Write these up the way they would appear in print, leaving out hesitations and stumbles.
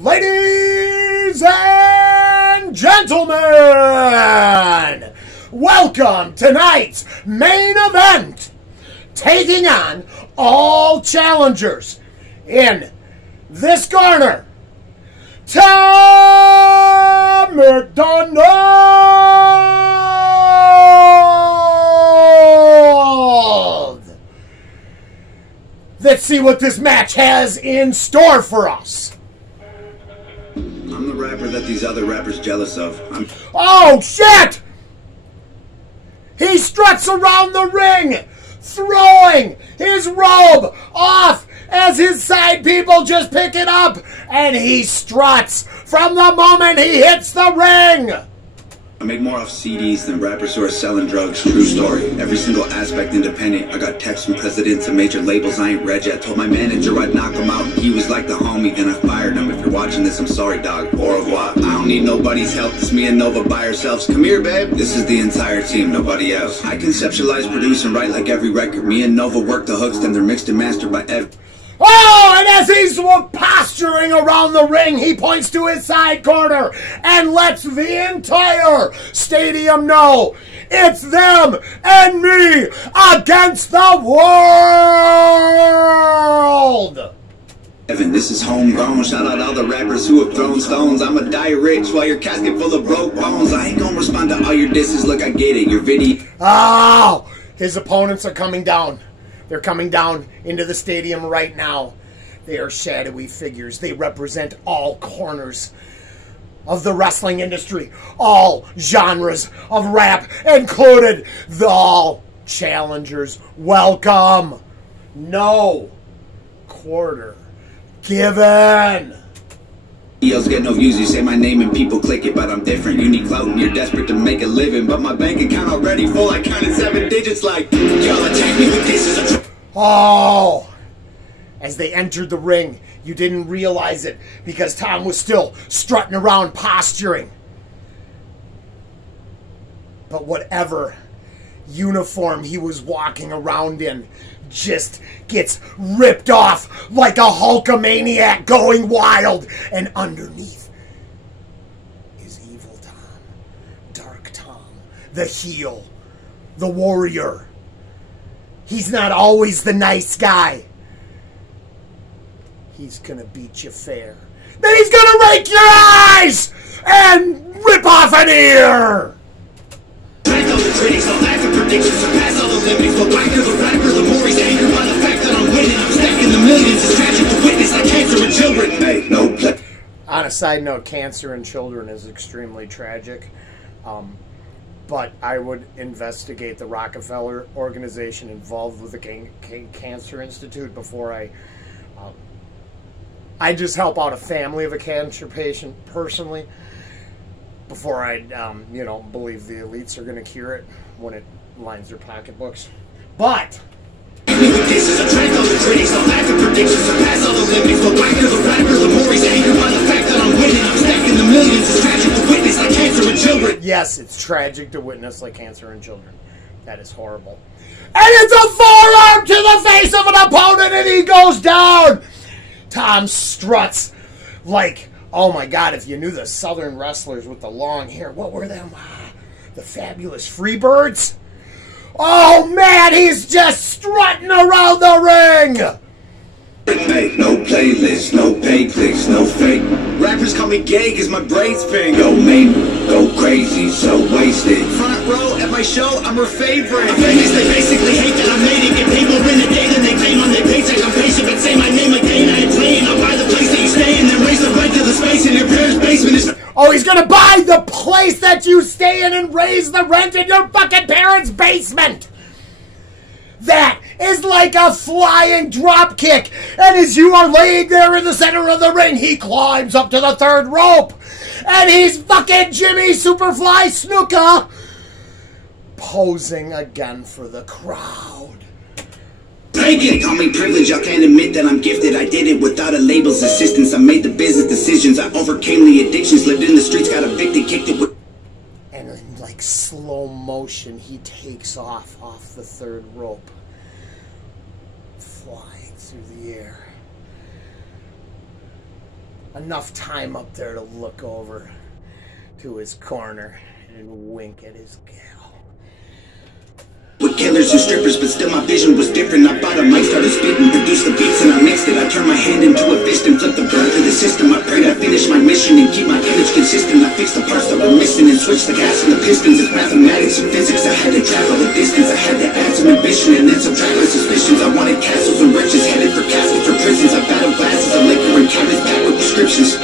Ladies and gentlemen, welcome to tonight's main event, taking on all challengers in this corner, Tom Macdonald. Let's see what this match has in store for us. I'm the rapper that these other rappers jealous of. Oh, shit! He struts around the ring, throwing his robe off as his side people just pick it up, and he struts from the moment he hits the ring. I make more off CDs than rappers who are selling drugs. True story. Every single aspect independent. I got texts from presidents and major labels I ain't read yet. Told my manager I'd knock him out. He was like the homie, then I fired him. If you're watching this, I'm sorry, dog. Au revoir. I don't need nobody's help. It's me and Nova by ourselves. Come here, babe. This is the entire team, nobody else. I conceptualize, produce, and write like every record. Me and Nova work the hooks, then they're mixed and mastered by Oh, and as he's posturing around the ring, he points to his side corner and lets the entire stadium know it's them and me against the world. Evan, this is homegrown. Shout out all the rappers who have thrown stones. I'ma die rich while your casket full of broke bones. I ain't gonna respond to all your disses. Look, I get it. Your video. Oh, his opponents are coming down. They're coming down into the stadium right now. They are shadowy figures. They represent all corners of the wrestling industry, all genres of rap included. All challengers welcome. No quarter given. Videos get no views, you say my name and people click it, but I'm different. You need clout and you're desperate to make a living, but my bank account already full. I counted 7 digits like, y'all attack me with this as a... Oh, as they entered the ring, you didn't realize it because Tom was still strutting around posturing. But whatever uniform he was walking around in just gets ripped off like a Hulkamaniac going wild, and underneath is evil Tom, dark Tom, the heel, the warrior. He's not always the nice guy. He's gonna beat you fair. Then he's gonna rake your eyes and rip off an ear. Back all the critics, all active predictions, surpass all the limits. The blacker the rapper, the more he's angered by the fact that I'm winning. I'm stacking the millions. It's tragic to witness like cancer in children. Hey, no play. On a side note, cancer in children is extremely tragic. But I would investigate the Rockefeller organization involved with the Cancer Institute before I just help out a family of a cancer patient personally before I, believe the elites are going to cure it when it lines their pocketbooks. But this is a track all the critics, all active predictions, surpass all the limits. The blacker the rapper, the more he's angered by the fact that I'm winning. I'm stacking the millions. It's tragic to witness like cancer in children. Yes, it's tragic to witness like cancer in children. That is horrible. And it's a forearm to the face of an opponent, and he goes down. Tom struts like, oh my God, if you knew the Southern wrestlers with the long hair, what were them? The Fabulous Freebirds? Oh man, he's just strutting around the ring! Hey, no playlist, no pay clicks, no fake. Rappers call me gay cause my braids fake. Yo, mate, go crazy, so wasted. Front row at my show, I'm her favorite. I'm famous, they basically hate that I made it. Get paid more in the day than they claim on their paycheck. I'm patient, but say my name again, I ain't playing. I'll buy the place that you stay in, then raise the rent to the space in your parents' basement. Oh, he's gonna buy the place that you stay in and raise the rent in your fucking parents' basement! That is like a flying drop kick. And as you are laying there in the center of the ring, he climbs up to the third rope. And he's fucking Jimmy Superfly Snuka posing again for the crowd. They call me privileged, y'all can't admit that I'm gifted. I did it without a label's assistance. I made the business decisions. I overcame the addictions, lived in the streets, got evicted, kicked it with... And in like slow motion, he takes off the third rope, flying through the air. enough time up there to look over to his corner and wink at his gal. With killers and strippers, but still my vision was different. I bought a mic, started spitting, produced the beats and I mixed it. I turned my hand into a fist and flipped the bird to the system. I prayed I finish my mission and keep my image consistent. I fixed the parts that were missing and switched the gas and the pistons. It's mathematics and physics. I had to travel the distance. I had to add some ambition and then subtract my suspicions. I wanted castles and riches, headed for caskets or prisons. I battled glasses of liquor and cabinets packed with prescriptions.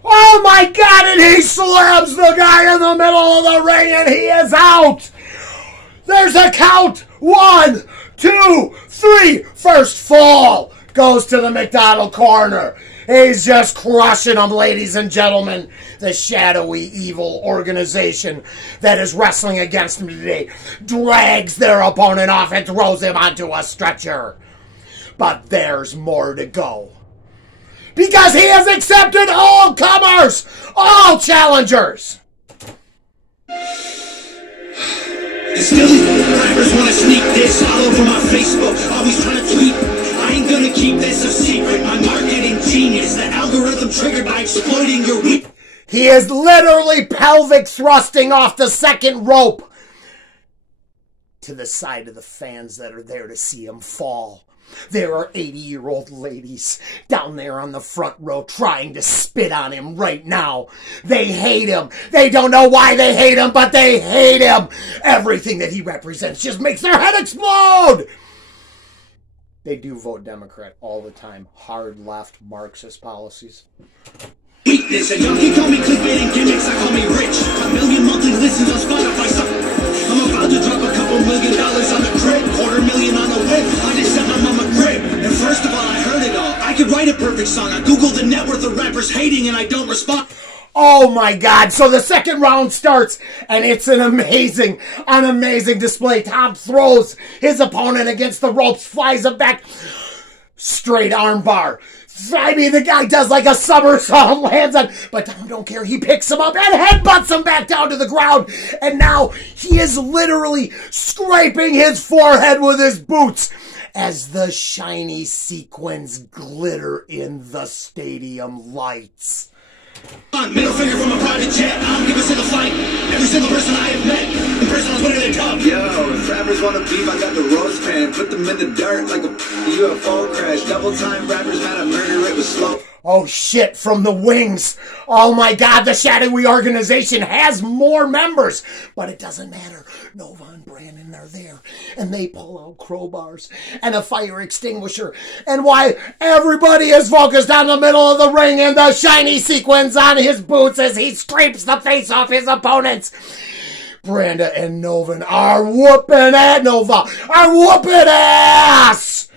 Oh my God, and he slams the guy in the middle of the ring and he is out. There's a count. 1, 2, 3. First fall goes to the Macdonald corner. He's just crushing them, ladies and gentlemen. The shadowy, evil organization that is wrestling against him today drags their opponent off and throws him onto a stretcher. But there's more to go. Because he has accepted all comers, all challengers. And still these rappers wanna sneak this all over my Facebook, always trying to tweet. I ain't gonna keep this a secret. My marketing genius, the algorithm triggered by exploiting your weak. He is literally pelvic thrusting off the second rope to the side of the fans that are there to see him fall. There are 80-year-old ladies down there on the front row trying to spit on him right now. They hate him. They don't know why they hate him, but they hate him. Everything that he represents just makes their head explode. They do vote Democrat all the time. Hard left Marxist policies. Weakness, and y'all can call me clickbait and gimmicks. I call me rich. A million monthly listens on Spotify. So I'm about to drop a couple $1 million on the crib, $250,000 on the whip. I just sent my mama grip. And first of all, I heard it all. I could write a perfect song. I googled the net worth of rappers hating, and I don't respond. Oh my God. So the second round starts and it's an amazing display. Tom throws his opponent against the ropes, flies him back. Straight arm bar. I mean, the guy does like a somersault, lands on, but Tom don't care. He picks him up and headbutts him back down to the ground. And now he is literally scraping his forehead with his boots as the shiny sequins glitter in the stadium lights. Middle finger from a private jet. I don't give a single fight. Every single person I have met, the person I was winning their cup. Yo, if rappers wanna beef, I got the roast pan. Put them in the dirt like a UFO crash. Double time rappers mad at murder, it was slow. Oh shit, from the wings. Oh my God, the shadowy organization has more members. But it doesn't matter. Nova and Brandon are there. And they pull out crowbars and a fire extinguisher. And why everybody is focused on the middle of the ring and the shiny sequins on his boots as he scrapes the face off his opponents. Branda and Novan are whooping at Nova. Are whooping ass.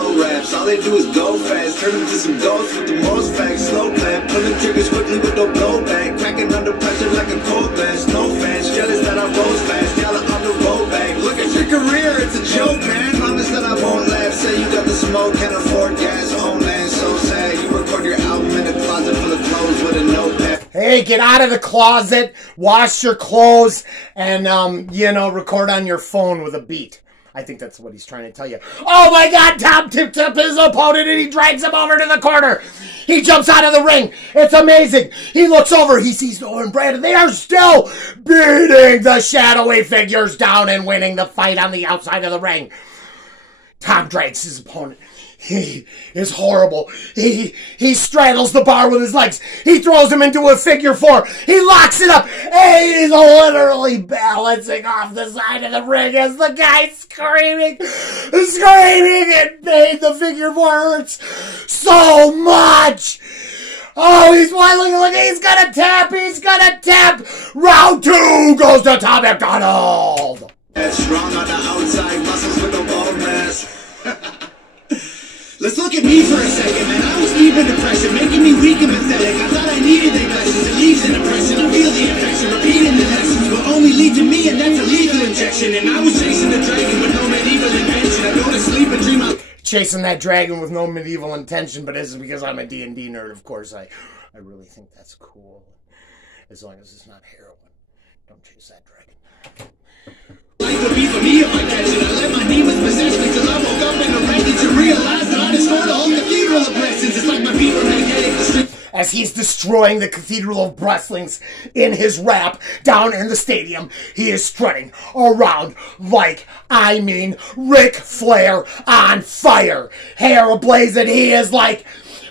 Raps, all they do is go fast, turn them to some ghosts with the most facts, slow clap, pulling triggers quickly with no blowback, cracking under pressure like a cold blast, no fans, jealous that I rose fast, y'all are on the road back, look at your career, it's a joke, man, promise that I won't laugh, say you got the smoke, can't afford gas, oh man, so sad, you record your album in a closet full of clothes with a notepad. Hey, get out of the closet, wash your clothes, and, record on your phone with a beat. I think that's what he's trying to tell you. Oh my God, Tom tipped up his opponent and he drags him over to the corner. He jumps out of the ring. It's amazing. He looks over. He sees Noah and Brandon. They are still beating the shadowy figures down and winning the fight on the outside of the ring. Tom drags his opponent. He is horrible. He straddles the bar with his legs. He throws him into a figure four. He locks it up. And he's literally balancing off the side of the ring as the guy's screaming in pain. The figure four hurts so much. Oh, he's wilding. Look, he's gonna tap. He's gonna tap. Round 2 goes to Tom Macdonald. Strong on the outside, muscles with no bone mass. Let's look at me for a second, man. I was deep in depression, making me weak and pathetic. I thought I needed the lessons. It leaves an impression. I feel the infection. Repeating the lessons will only lead to me, and that's a lethal injection. And I was chasing the dragon with no medieval intention. I go to sleep and dream out. Chasing that dragon with no medieval intention, but this is because I'm a D&D nerd, of course. I really think that's cool. As long as it's not heroin. Don't chase that dragon. Life would be for me if I catch it. I let my demons possess me till I woke up in a wreckage and realized that I destroyed all cathedral of blessings. It's like my feet were magnetic. as he's destroying the Cathedral of Wrestlings in his rap down in the stadium. He is strutting around like, I mean, Ric Flair on fire. Hair ablaze, and he is like,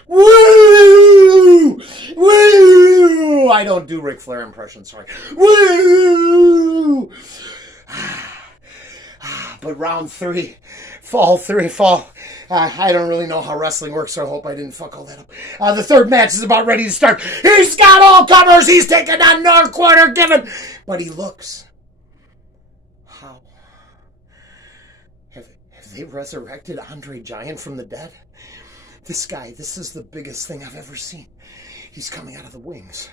woo! Woo! I don't do Ric Flair impressions, sorry. Woo! But round three, fall. I don't really know how wrestling works, so I hope I didn't fuck all that up. The third match is about ready to start. He's got all comers. He's taking on North Quarter Given. But he looks. How? Have they resurrected Andre Giant from the dead? This guy, this is the biggest thing I've ever seen. He's coming out of the wings.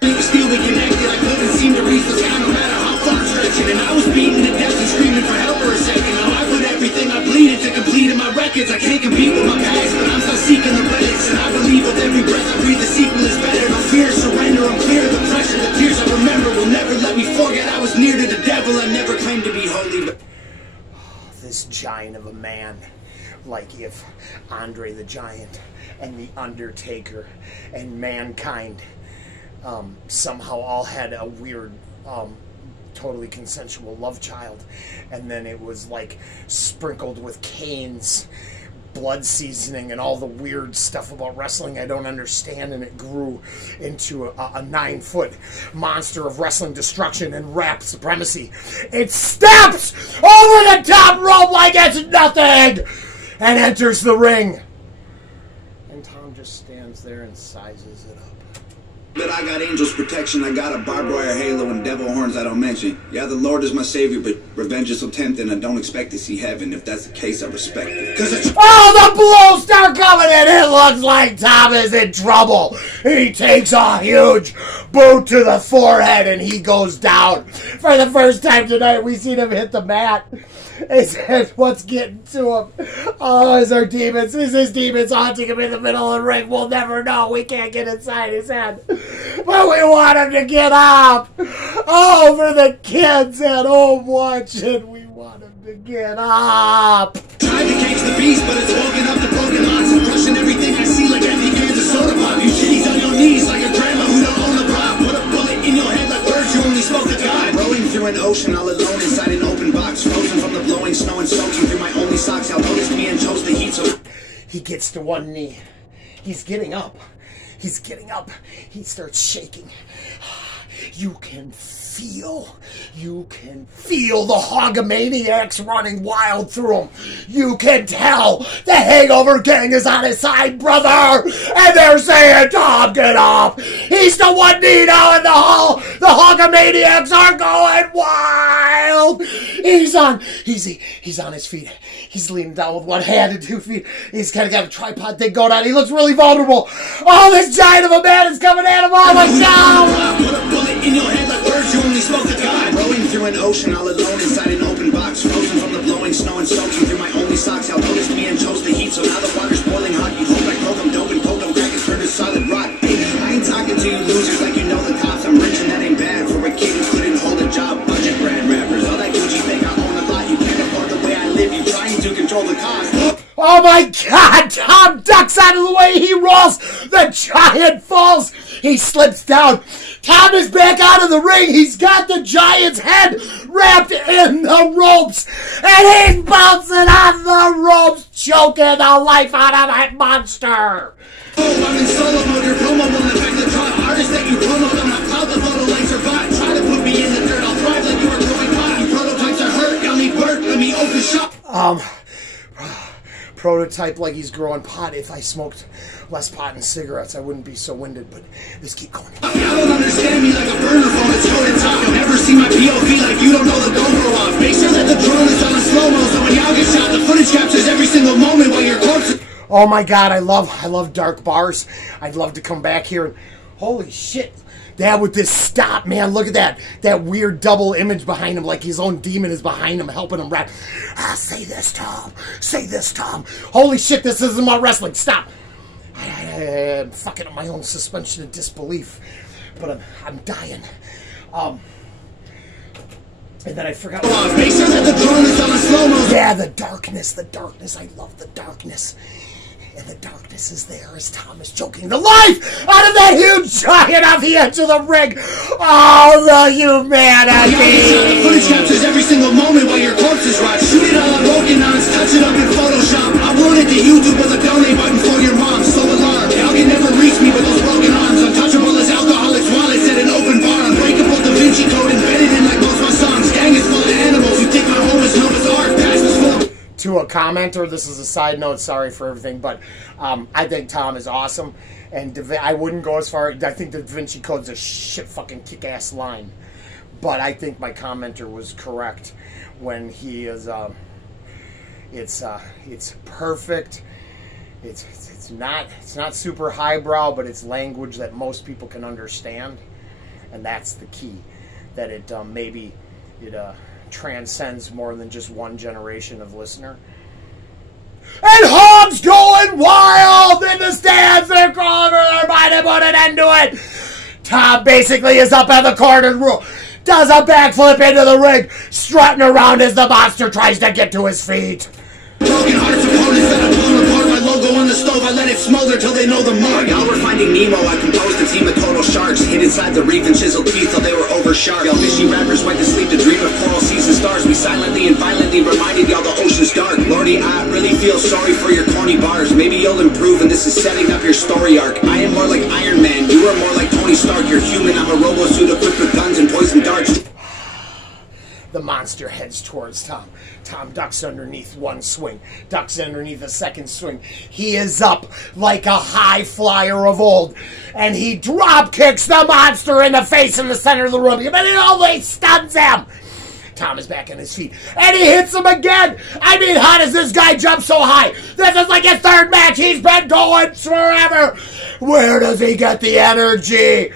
Still we connected, I couldn't seem to reach the sky no matter how far stretching. And I was beaten to death and screaming for help for a second. Now I put everything I bleeded to complete in my records. I can't compete with my past, but I'm still seeking the relics. And I believe with every breath I breathe the sequel is better. No fear, surrender, I'm clear of the pressure. The tears I remember will never let me forget I was near to the devil. I never claimed to be holy, but this giant of a man, like if Andre the Giant and the Undertaker and Mankind somehow all had a weird, totally consensual love child, and then it was like sprinkled with Kane's blood seasoning and all the weird stuff about wrestling I don't understand, and it grew into a 9-foot monster of wrestling destruction and rap supremacy. It steps over the top rope like it's nothing and enters the ring. And Tom just stands there and sizes it up. But I got angel's protection, I got a barbed wire halo and devil horns I don't mention. Yeah, the Lord is my savior, but revenge is so tempting, I don't expect to see heaven. If that's the case, I respect it. Cause it's the blows start coming in. It looks like Tom is in trouble. He takes a huge boot to the forehead and he goes down. For the first time tonight, we seen him hit the mat. He said, what's getting to him? Oh, is our demons? Is his demons haunting him in the middle of the ring? We'll never know. We can't get inside his head. But we want him to get up. Oh, for the kids at home watching, we want him to get up. tried to cage the beast, but it's woken up the broken lots and crushing everything I see like empty cans of soda pop. You chitties on your knees like a grandma who don't own a prop. Put a bullet in your head like birds, you only spoke to God. rolling through an ocean all alone inside an open box, frozen from the blowing snow and soaking through my only socks. Y'all noticed me and chose the heat, so he gets to one knee. He's getting up. He's getting up. He starts shaking. You can feel the Hogamaniacs running wild through him. You can tell the Hangover Gang is on his side, brother. And they're saying, Tom, get up. He's the one knee now in the hall. The Hogamaniacs are going wild. He's on his feet. He's leaning down with one hand and 2 feet. He's kind of got a tripod thing going on. He looks really vulnerable. Oh, this giant of a man is coming at him. Oh, my God. Put a bullet in your head like birds, you only spoke to God. rolling through an ocean all alone inside an open box, frozen from the blowing snow and soaking through my only socks. Y'all noticed me and chose the heat, so now the water's boiling hot. You hope I broke them dope and poked them crack and turned to solid rock. Hey, I ain't talking to you losers like you know the cops. I'm rich and that ain't bad for a kid who couldn't hold a job. Budget brand rappers, all that Gucci think I own a lot. You can't afford the way I live, you trying to control the cost. Oh my God! Tom ducks out of the way. He rolls. The giant falls. He slips down. Tom is back out of the ring. He's got the giant's head wrapped in the ropes. And he's bouncing on the ropes, choking the life out of that monster. Oh, I'm in solo mode, your promo won't affect the draw. Artists that you promote, I'm not proud the photo like survive. Try to put me in the dirt, I'll thrive like you were growing pot. You prototypes are hurt, y'all need work, let me open shop. Prototype like he's growing pot. If I smoked less pot and cigarettes, I wouldn't be so winded, but let's keep going. Y'all don't understand me like a burner phone, it's code and top. You'll never see my POV like you don't know the GoPro off. Make sure that the drone is on a slow-mo, so when y'all get shot, the footage captures every single moment while your corpse. Oh my God, I love dark bars. I'd love to come back here and holy shit. Dad, with this stop, man, look at that. That weird double image behind him, like his own demon is behind him, helping him rap. Say this, Tom. Say this, Tom. Holy shit, this isn't my wrestling. Stop. I'm fucking up my own suspension of disbelief. But I'm dying. And then I forgot. Make sure that the drone is on a slow-mo. Yeah, the darkness. I love the darkness. And the darkness is there as Tom is choking the life out of that huge giant on the edge of the ring. Oh, the humanity! Footage captures every single moment while your corpse is rot. Shoot it all on broken arms, touch it up in Photoshop. Upload it to YouTube with a donate button for your mom. So alarmed, y'all can never reach me with those broken arms. Untouchable as alcoholics' wallets at an open bar. Unbreakable Da Vinci Code embedded in like most my songs. Gang is full of animals. You think my home is Noah's Ark? Past is full of... To a commenter, this is a side note, sorry for everything, but I think Tom is awesome, and I wouldn't go as far, I think the Da Vinci Code's a shit fucking kick-ass line, but I think my commenter was correct when he is, it's perfect, it's not super highbrow, but it's language that most people can understand, and that's the key, that it maybe it transcends more than just one generation of listener. And Hobbs going wild in the stands. They're calling for their mind and put an end to it. Tom basically is up on the corner, does a backflip into the ring, strutting around as the monster tries to get to his feet. Broken hearts, opponents that have blown apart. My logo on the stove, I let it smolder till they know the mark. Y'all were finding Nemo, I composed a team of total sharks. Hid inside the reef and chiseled teeth till they were over sharp. Y'all fishy rappers went to sleep to dream of coral seas and stars. We silently and violently reminded y'all the ocean's dark. Lordy, I really feel sorry for your corny bars. Maybe you'll improve and this is setting up your story arc. I am more like Iron Man, you are more like Tony Stark. You're human, I'm a robo suit equipped with guns and poison darts. The monster heads towards Tom. Tom ducks underneath one swing, ducks underneath a second swing. He is up like a high flyer of old, and he drop kicks the monster in the face in the center of the room. But it always stuns him. Tom is back on his feet, and he hits him again. I mean, how does this guy jump so high? This is like his third match. He's been going forever. Where does he get the energy?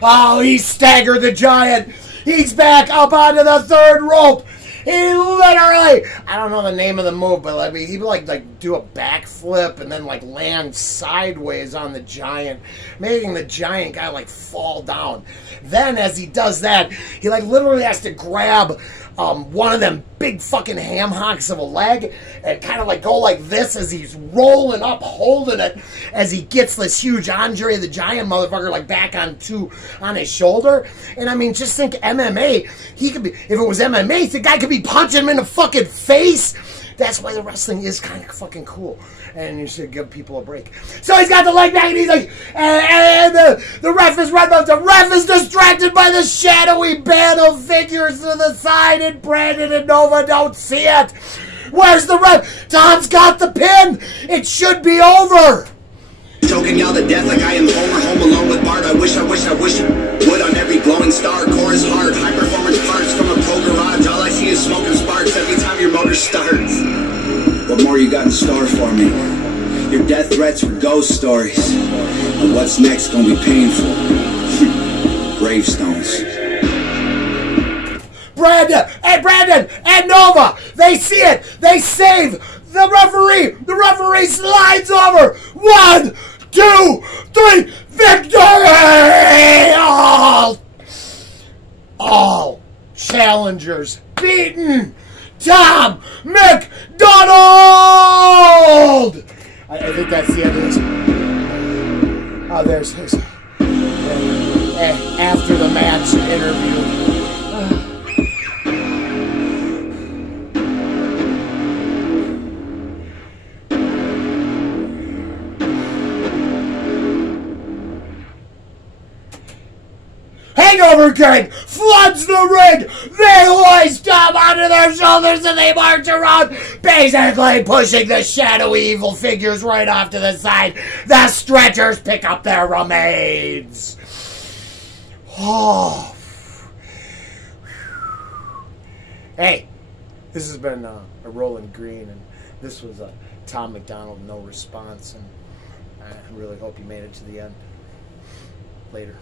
Oh, he staggered the giant. He's back up onto the third rope. He literally, I don't know the name of the move, but I mean, he would like do a backflip and then like land sideways on the giant, making the giant guy like fall down. Then as he does that, he like literally has to grab one of them big fucking ham hocks of a leg and kind of like go like this as he's rolling up, holding it as he gets this huge Andre the Giant motherfucker like back on his shoulder. And I mean, just think MMA. He could be, if it was MMA, the guy could be punching him in the fucking face. That's why the wrestling is kind of fucking cool. And you should give people a break. So he's got the leg back and he's like, and the ref is right, but the ref is distracted by the shadowy band of figures to the side, and Brandon and Nova don't see it. Where's the ref? Tom's got the pin. It should be over. Choking y'all to death like I am Homer, home alone with Bart. I wish would on every glowing star. Core is hard, high performance parts from a pro garage. All I see is smoke and sparks every time your motor starts. What more you got in store for me? Your death threats were ghost stories, and what's next gonna be painful. Gravestones. Brandon and Nova, they see it. They save the referee. The referee slides over. 1, 2, 3, victory! All challengers beaten. Tom Macdonald! I think that's the end of this. Oh, there's his after the match interview. Hangover Gang floods the ring. They hoist Tom onto their shoulders and they march around, basically pushing the shadowy evil figures right off to the side. The stretchers pick up their remains. Oh. Hey, this has been a Rolling Green, and this was a Tom Macdonald no response, and I really hope you made it to the end. Later.